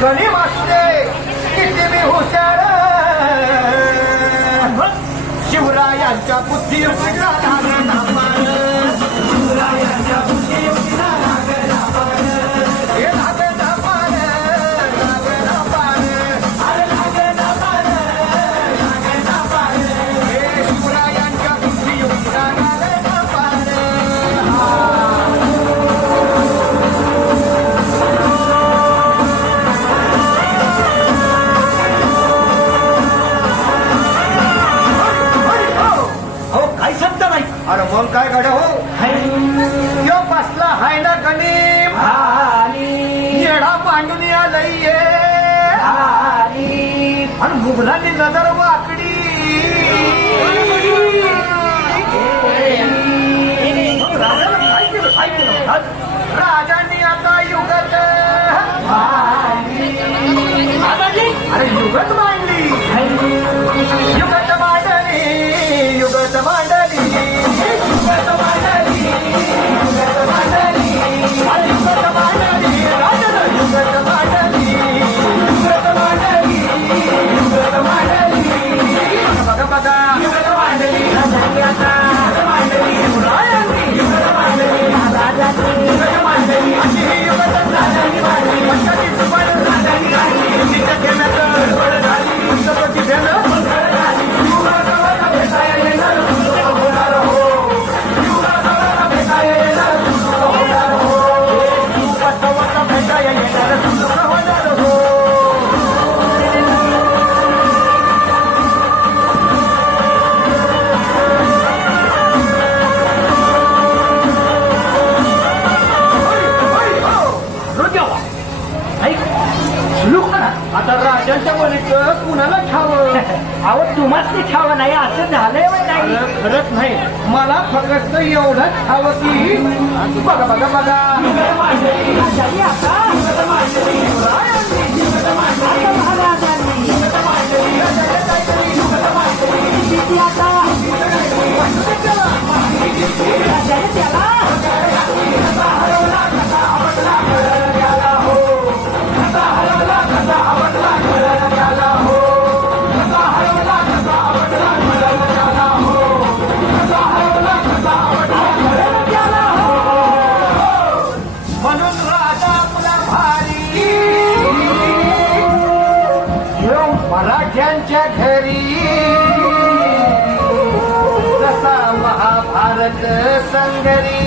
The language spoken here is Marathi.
गणी वासुदे किती मी हुशार शिवरायांच्या बुद्धीयुक्तीला लागला पार शिवरायांच्या बुद्धीयुक्तीला लागला पार हे लागला पार लागला पार अरे लागला पार लागला पार हे शिवरायांच्या बुद्धीयुक्तीला लागला पार अरे मग काय गाड्या हो यो बसला हाय ना गणिम येडा पांडुनी आलंय आणि मुघलांनी नजर वाकडी राजांनी आता युगत अरे युगत मांडली युगत मांडली युगत मांडली युगत मांडली युगत मांडली युगत मांडली राजानं युगत मांडली युगत मांडली युगत मांडली बघा बघा युगत मांडली राजांनी आता युगत मांडली राजांनी युगत मांडली राजांनी युगत मांडली अशी ही युगत राजांनी मांडली पंचायती सुपार राजांनी काढली तिच्या घेण्यात गडबड झाली पुस्तकाची भेंड गडबड झाली युगात भेटायला येणार होणार हो युगात भेटायला येणार होणार हो युगात भेटायला येणार होणार हो आता राजांच्या वरीच कुणाला ठावं अहो तुम्हाच ठाव नाही असं झालंय नाही खरंच नाही मला फक्त एवढंच ठावं की बघा बघा बघा म्हणून राजा आपला भारी घेऊन मराठ्यांच्या घरी जसा महाभारत संगरी